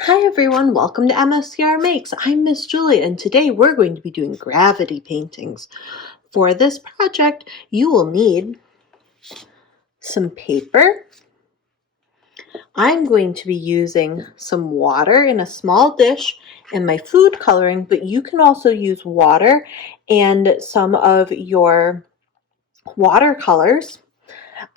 Hi everyone, welcome to MSCR Makes. I'm Miss Julie and today we're going to be doing gravity paintings. For this project, you will need some paper. I'm going to be using some water in a small dish and my food coloring, but you can also use water and some of your watercolors.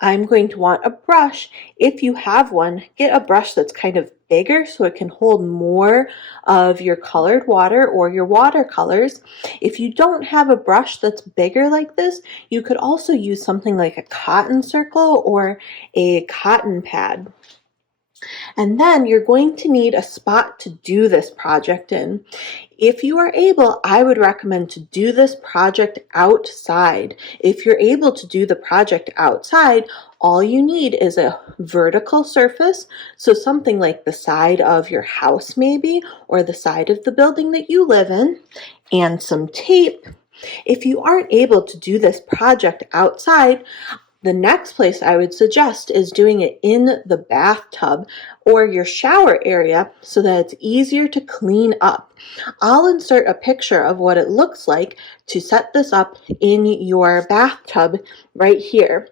I'm going to want a brush. If you have one, get a brush that's kind of bigger so it can hold more of your colored water or your watercolors. If you don't have a brush that's bigger like this, you could also use something like a cotton circle or a cotton pad. And then you're going to need a spot to do this project in. If you are able, I would recommend to do this project outside. If you're able to do the project outside, all you need is a vertical surface, so something like the side of your house maybe, or the side of the building that you live in, and some tape. If you aren't able to do this project outside, the next place I would suggest is doing it in the bathtub or your shower area so that it's easier to clean up. I'll insert a picture of what it looks like to set this up in your bathtub right here.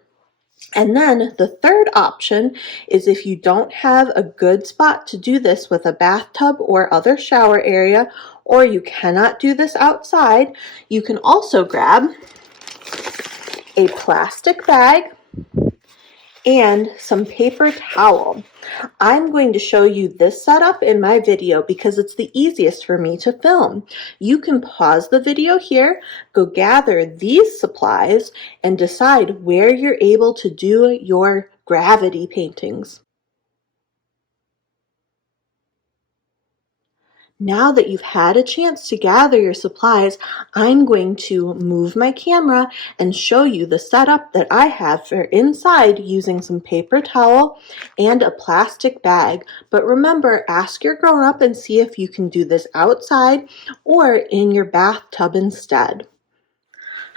And then the third option is if you don't have a good spot to do this with a bathtub or other shower area, or you cannot do this outside, you can also grab a plastic bag and some paper towel. I'm going to show you this setup in my video because it's the easiest for me to film. You can pause the video here, go gather these supplies, and decide where you're able to do your gravity paintings. Now that you've had a chance to gather your supplies, I'm going to move my camera and show you the setup that I have for inside using some paper towel and a plastic bag. But remember, ask your grown-up and see if you can do this outside or in your bathtub instead.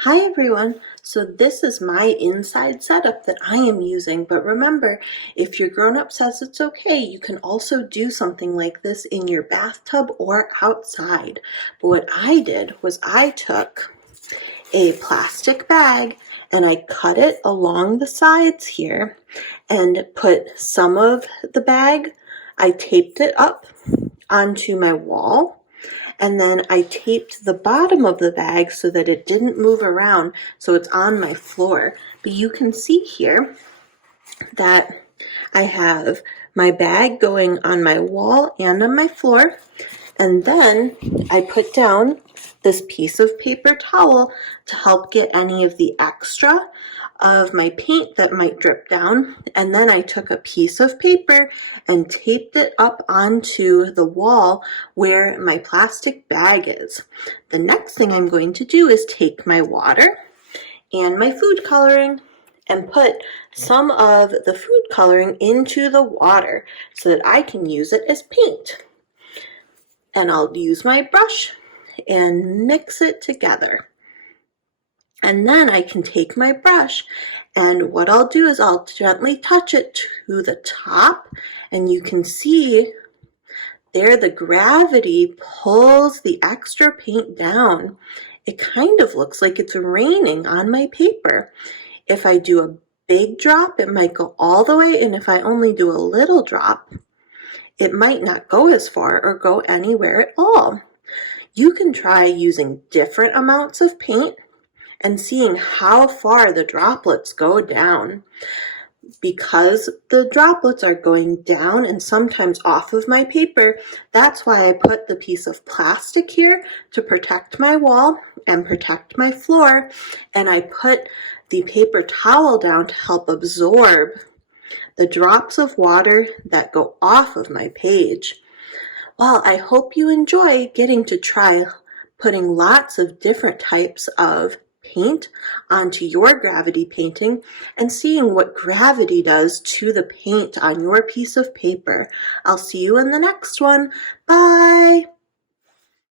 Hi everyone, so this is my inside setup that I am using, but remember, if your grown-up says it's okay, you can also do something like this in your bathtub or outside. But what I did was I took a plastic bag and I cut it along the sides here and put some of the bag, I taped it up onto my wall. And then I taped the bottom of the bag so that it didn't move around, so it's on my floor. But you can see here that I have my bag going on my wall and on my floor. And then I put down this piece of paper towel to help get any of the extra of my paint that might drip down. And then I took a piece of paper and taped it up onto the wall where my plastic bag is. The next thing I'm going to do is take my water and my food coloring and put some of the food coloring into the water so that I can use it as paint. And I'll use my brush and mix it together. And then I can take my brush and what I'll do is I'll gently touch it to the top, and you can see there the gravity pulls the extra paint down. It kind of looks like it's raining on my paper. If I do a big drop, it might go all the way, and if I only do a little drop, it might not go as far or go anywhere at all. You can try using different amounts of paint and seeing how far the droplets go down. Because the droplets are going down and sometimes off of my paper, that's why I put the piece of plastic here to protect my wall and protect my floor, and I put the paper towel down to help absorb the drops of water that go off of my page. Well, I hope you enjoy getting to try putting lots of different types of paint onto your gravity painting and seeing what gravity does to the paint on your piece of paper. I'll see you in the next one. Bye!